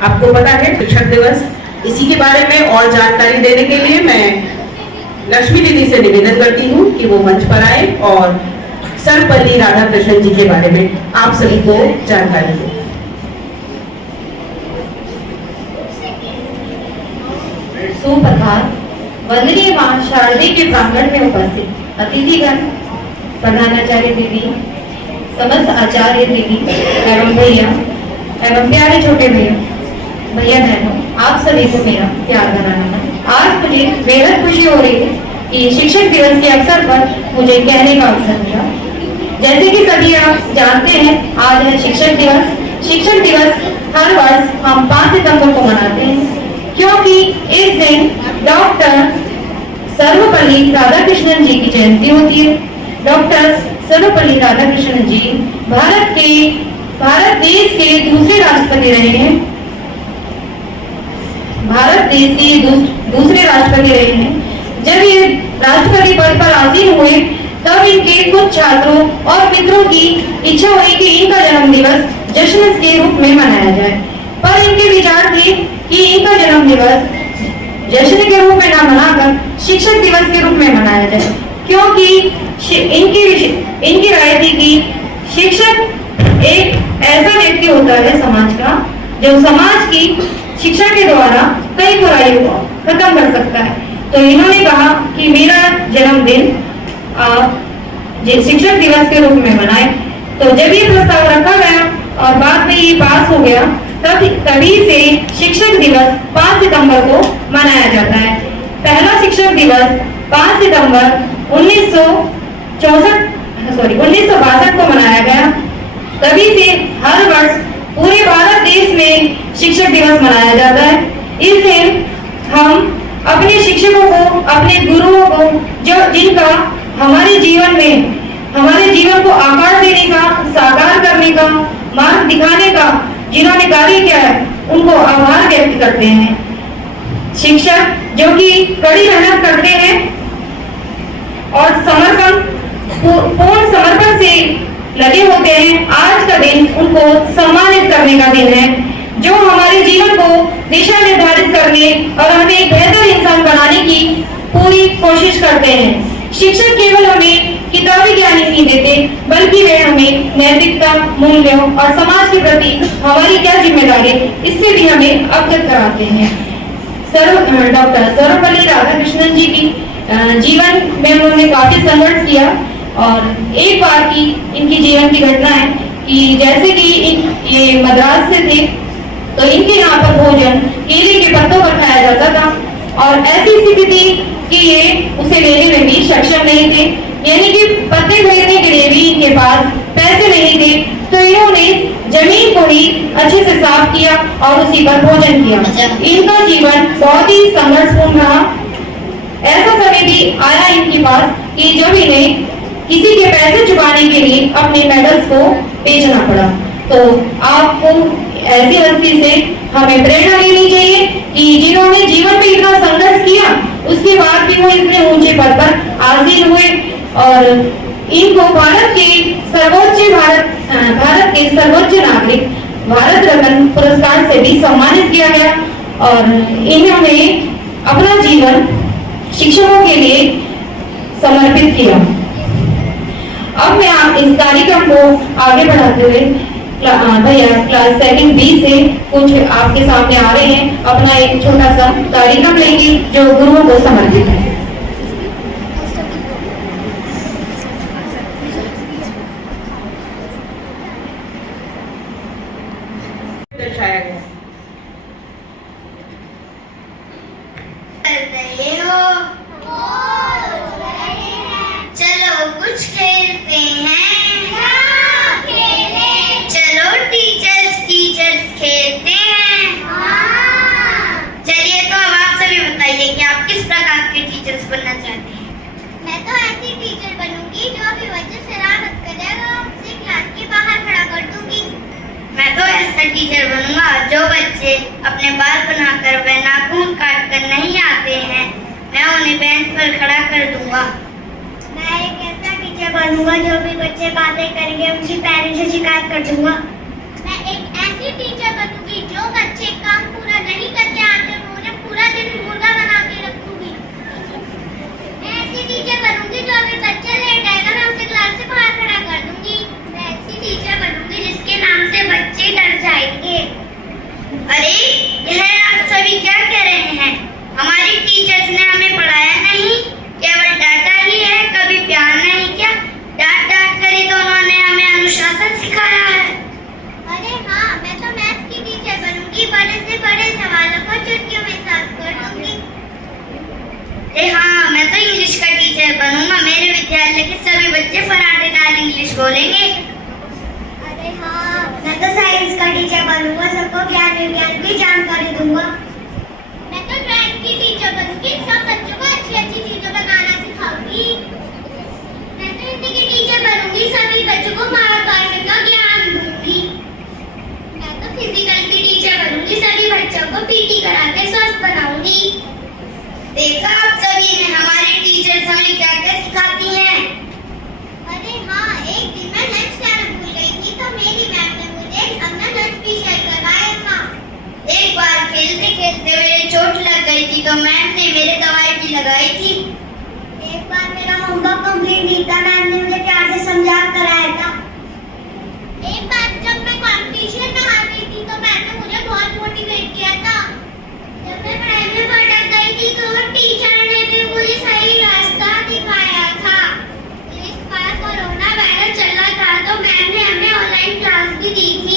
आपको पता है शिक्षक दिवस, इसी के बारे में और जानकारी देने के लिए मैं लक्ष्मी दीदी से निवेदन करती हूँ कि वो मंच पर आए और सर्वपल्ली राधाकृष्णन जी के बारे में आप सभी को जानकारी दें। सुप्रभात। वंदनीय मां शारदे के प्रांगण में उपस्थित अतिथिगण, प्रधानाचार्य दीदी, समस्त आचार्य दीदी एवं भैया एवं प्यारे छोटे भैया बहनों, आप सभी को मेरा प्यार भरा नमन। आज मुझे बेहद खुशी हो रही है कि शिक्षक दिवस के अवसर पर मुझे कहने का अवसर मिला। जैसे कि सभी आप जानते हैं, आज है शिक्षक दिवस। शिक्षक दिवस हर वर्ष हम 5 सितंबर को मनाते हैं, क्योंकि इस दिन डॉक्टर सर्वपल्ली राधाकृष्णन जी की जयंती होती है। डॉक्टर सर्वपल्ली राधाकृष्णन जी भारत देश के दूसरे राष्ट्रपति रहे हैं। भारत देश के दूसरे राष्ट्रपति रहे हैं। जब ये राष्ट्रपति पद पर आसीन हुए, तब इनके कुछ छात्रों और मित्रों की इच्छा हुई कि इनका जन्म दिवस जश्न के रूप में मनाया जाए। पर इनके विचार थे कि इनका जन्म दिवस जश्न के रूप में न मनाकर शिक्षक दिवस के रूप में मनाया जाए, क्योंकि इनकी राय थी कि शिक्षक एक ऐसा व्यक्ति होता है समाज का, जो समाज की शिक्षा के द्वारा कई बुराइयों को खत्म कर सकता है। तो इन्होंने कहा कि मेरा जन्मदिन शिक्षक दिवस के रूप में मनाए। तो जब ये प्रस्ताव रखा गया और बाद में ये पास हो गया, तभी से शिक्षक दिवस 5 सितंबर को मनाया जाता है। पहला शिक्षक दिवस 5 सितंबर 1962 को मनाया गया। तभी से हर वर्ष पूरे भारत देश में शिक्षक दिवस मनाया जाता है। इस दिन हम अपने शिक्षकों को, अपने गुरुओं को, जिनका हमारे जीवन को आकार देने का, साकार करने का, मार्ग दिखाने का जिन्होंने कार्य किया है, उनको आभार व्यक्त करते हैं। शिक्षक जो कि कड़ी मेहनत करते हैं और पूर्ण समर्पण से लगे होते हैं, आज का दिन उनको सम्मानित करने का दिन है, जो हमारे जीवन को दिशा निर्धारित करने और हमें एक बेहतर इंसान बनाने की पूरी कोशिश करते हैं। शिक्षक केवल हमें किताबी ज्ञान ही नहीं देते, बल्कि वे हमें नैतिकता, मूल्यों और समाज के प्रति हमारी क्या जिम्मेदारी है, इससे भी हमें अवगत कराते हैं। डॉक्टर सर्वपल्ली राधाकृष्णन जी की जीवन में उन्होंने काफी संघर्ष किया और एक बार की इनकी जीवन की घटना है कि जैसे कि ये मद्रास से थे, तो इनके यहाँ पर भोजन केले के पत्तों पर खाया जाता था और ऐसी स्थिति थी कि ये उसे लेने में भी सक्षम नहीं थे, यानी कि पत्ते खरीदने के लिए भी इनके पास पैसे नहीं थे। तो इन्होंने जमीन को ही अच्छे से साफ किया और उसी पर भोजन किया। इनका जीवन बहुत ही संघर्षपूर्ण रहा। ऐसा समय भी आया इनके पास कि जब इन्हें किसी के पैसे चुकाने के लिए अपने मेडल्स को बेचना पड़ा। तो आपको ऐसी हस्ती से हमें प्रेरणा लेनी चाहिए कि जिन्होंने जीवन में इतना संघर्ष किया, उसके बाद भी वो इतने ऊंचे पद पर आसीन हुए और इनको भारत के सर्वोच्च नागरिक भारत रत्न पुरस्कार से भी सम्मानित किया गया और इन्होंने अपना जीवन शिक्षकों के लिए समर्पित किया। अब मैं आप इस कार्यक्रम को आगे बढ़ाते हुए भैया क्लास 7B से कुछ आपके सामने आ रहे हैं, अपना एक छोटा सा कार्यक्रम लेंगे जो गुरुओं को समर्पित है। दर्शाया गया। चलो कुछ खेलते हैं। चलो टीचर्स खेलते हैं। चलिए, तो अब आप सभी बताइए कि आप किस प्रकार के टीचर्स बनना चाहते हैं। मैं तो ऐसी टीचर बनूंगी जो अभी बच्चे शरारत करेगा उसे क्लास के बाहर खड़ा कर दूंगी। मैं तो ऐसा टीचर बनूंगा जो बच्चे अपने बाल बनाकर व नाखून काट कर नहीं आते हैं, मैं उन्हें बेंच पर खड़ा कर दूंगा। मैं एक ऐसा टीचर बनूंगा जो भी बच्चे बातें करेंगे उनकी पेरेंट्स से शिकायत कर दूंगा। मैं एक ऐसी टीचर बनूंगी जो बच्चे का अरे यह आप सभी क्या कह रहे हैं? हमारी टीचर्स ने हमें पढ़ाया नहीं, केवल डांटा ही है, कभी प्यार नहीं किया। डांट डांट कर ही तो उन्होंने हमें अनुशासन सिखाया है। अरे हाँ, मैं तो मैथ्स की टीचर बनूंगी, बड़े से बड़े सवालों को चुटकियों में सॉल्व कर दूंगी। अरे हाँ, मैं तो इंग्लिश का टीचर बनूंगा। मेरे विद्यालय के सभी बच्चे फराटे दाल इंग्लिश बोलेंगे। अरे हाँ, मैं तो साइंस का टीचर बनूंगा, सबको ज्ञान विज्ञान की जानकारी दूंगा। मैं तो ड्राइंग की टीचर बनूंगी, सब बच्चों को अच्छी अच्छी चीजें बनाना सिखाऊंगी। मैं तो हिंदी की टीचर बनूंगी, सभी बच्चों को महाभारत का ज्ञान दूंगी। मैं तो फिजिकल की टीचर बनूंगी, सभी बच्चों को पीटी करा के स्वस्थ बनाऊंगी। देखा आप सभी ने हमारी टीचर हमें क्या क्या सिखाती हैं। अरे हाँ, एक दिन मैं लंच लाना भूल गई थी, तो मेरी मैम ने मुझे अपना लंच भी शेयर करवाया था। एक बार खेलते खेलते मेरे चोट लग गई थी तो मैम ने मेरे दवाई भी लगाई थी। एक बार मेरा होमवर्क कंप्लीट नहीं था, मैम ने मुझे प्यार से समझा कराया था। एक बार जब मैं कंपटीशन में हार गई थी तो मैम ने मुझे बहुत मोटिवेट किया था। जब मैं पढ़ाई में भटक गई थी तो टीचर ने भी मुझे सही रास्ता दिखाया था। इस बार कोरोना वायरस चल रहा था तो मैम ने हमें ऑनलाइन क्लास भी दी थी।